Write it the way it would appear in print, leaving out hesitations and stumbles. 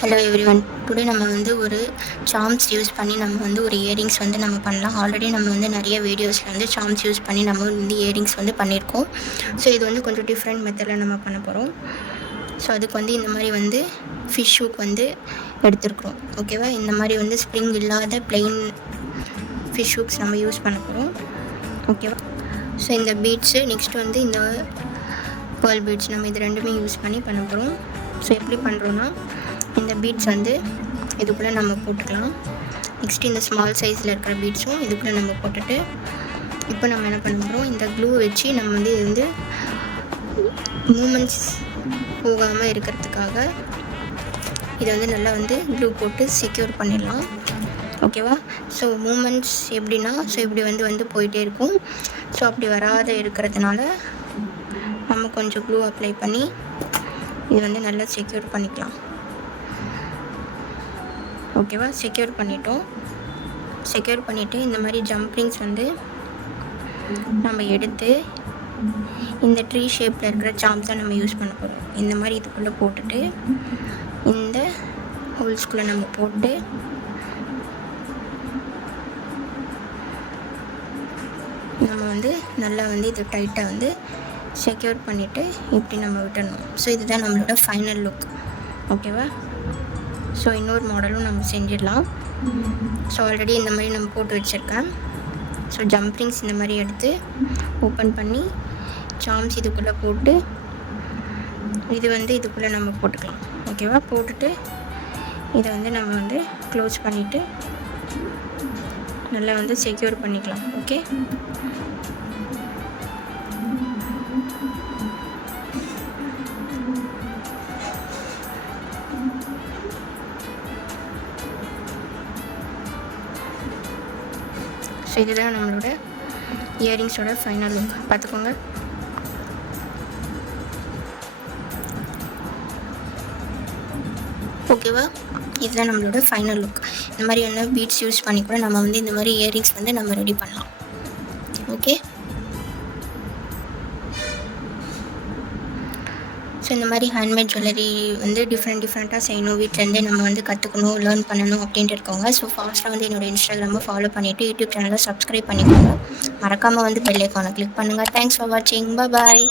Hello everyone. Today நம்ம வந்து ஒரு சார்ம்ஸ் யூஸ் பண்ணி நம்ம வந்து ஒரு இயரிங்ஸ் வந்து நம்ம பண்ணலாம். ஆல்ரெடி நம்ம வந்து நிறைய வீடியோஸில் வந்து சார்ம்ஸ் யூஸ் பண்ணி நம்ம வந்து இயரிங்ஸ் வந்து பண்ணியிருக்கோம். ஸோ இது வந்து கொஞ்சம் டிஃப்ரெண்ட் மெத்தடில் நம்ம பண்ண போகிறோம். ஸோ அதுக்கு வந்து இந்த மாதிரி வந்து ஃபிஷ் ஹூக் வந்து எடுத்துருக்குறோம். ஓகேவா? இந்த மாதிரி வந்து ஸ்ப்ரிங் இல்லாத பிளெயின் ஃபிஷ் ஹூக்ஸ் நம்ம யூஸ் பண்ண போகிறோம். ஓகேவா? ஸோ இந்த பீட்ஸு நெக்ஸ்ட் வந்து இந்த பேர்ல் பீட்ஸ் நம்ம இது ரெண்டுமே யூஸ் பண்ணி பண்ண போகிறோம். ஸோ எப்படி பண்ணுறோன்னா, இந்த பீட்ஸ் வந்து இதுக்குள்ளே நம்ம போட்டுக்கலாம். நெக்ஸ்ட் இந்த ஸ்மால் சைஸில் இருக்கிற பீட்ஸும் இதுக்குள்ளே நம்ம போட்டுட்டு, இப்போ நம்ம என்ன பண்ண போகிறோம், இந்த க்ளூ வச்சு நம்ம வந்து இது வந்து மூமெண்ட்ஸ் போகாமல் இருக்கிறதுக்காக இதை வந்து நல்லா வந்து க்ளூ போட்டு செக்யூர் பண்ணிடலாம். ஓகேவா? ஸோ மூமெண்ட்ஸ் எப்படின்னா, ஸோ இப்படி வந்து போயிட்டே இருக்கும். ஸோ அப்படி வராத இருக்கிறதுனால நம்ம கொஞ்சம் க்ளூ அப்ளை பண்ணி இது வந்து நல்லா செக்யூர் பண்ணிக்கலாம். ஓகேவா? செக்யூர் பண்ணிட்டோம். செக்யூர் பண்ணிவிட்டு இந்த மாதிரி ஜம்ப்ரிங்ஸ் வந்து நம்ம எடுத்து இந்த ட்ரீ ஷேப்பில் இருக்கிற சார்ம்ஸ் தான் நம்ம யூஸ் பண்ண போகிறோம். இந்த மாதிரி இதுக்குள்ளே போட்டுட்டு இந்த ஹோல்ஸ்குள்ளே நம்ம போட்டு நம்ம வந்து நல்லா வந்து இது டைட்டாக வந்து செக்யூர் பண்ணிவிட்டு இப்படி நம்ம விட்டணும். ஸோ இதுதான் நம்மளோட ஃபைனல் லுக். ஓகேவா? ஸோ இன்னொரு மாடலும் நம்ம செஞ்சிடலாம். ஸோ ஆல்ரெடி இந்த மாதிரி நம்ம போட்டு வச்சுருக்கேன். ஸோ ஜம்ப்ரிங்ஸ் இந்த மாதிரி எடுத்து ஓப்பன் பண்ணி சார்ம்ஸ் இதுக்குள்ளே போட்டு இது வந்து இதுக்குள்ளே நம்ம போட்டுக்கலாம். ஓகேவா? போட்டுட்டு இதை வந்து நம்ம வந்து க்ளோஸ் பண்ணிவிட்டு நல்லா வந்து செக்யூர் பண்ணிக்கலாம். ஓகே? ஸோ இதுதான் நம்மளோட இயரிங்ஸோட ஃபைனல் லுக். பார்த்துக்கோங்க. ஓகேவா? இதுதான் நம்மளோட ஃபைனல் லுக். இந்த மாதிரியான பீட்ஸ் யூஸ் பண்ணி கூட நம்ம வந்து இந்த மாதிரி இயரிங்ஸ் வந்து நம்ம ரெடி பண்ணலாம். ஓகே? ஸோ இந்த மாதிரி ஹேண்ட்மேட் ஜுவல்லரி வந்து டிஃப்ரெண்ட்டாக செய்யணும், வீட்டிலேருந்தே நம்ம வந்து கற்றுக்கணும், லேர்ன் பண்ணணும் அப்படின்ட்டு இருக்கவங்க ஸோ ஃபாஸ்ட்டாக வந்து என்னோடய இன்ஸ்டாகிராமை ஃபாலோ பண்ணிவிட்டு யூடியூப் சேனலை சப்ஸ்கிரைப் பண்ணிக்கோங்க. மறக்காமல் வந்து பெல் ஐகானை கிளிக் பண்ணுங்கள். தேங்க்ஸ் ஃபார் வாட்சிங். பாய்.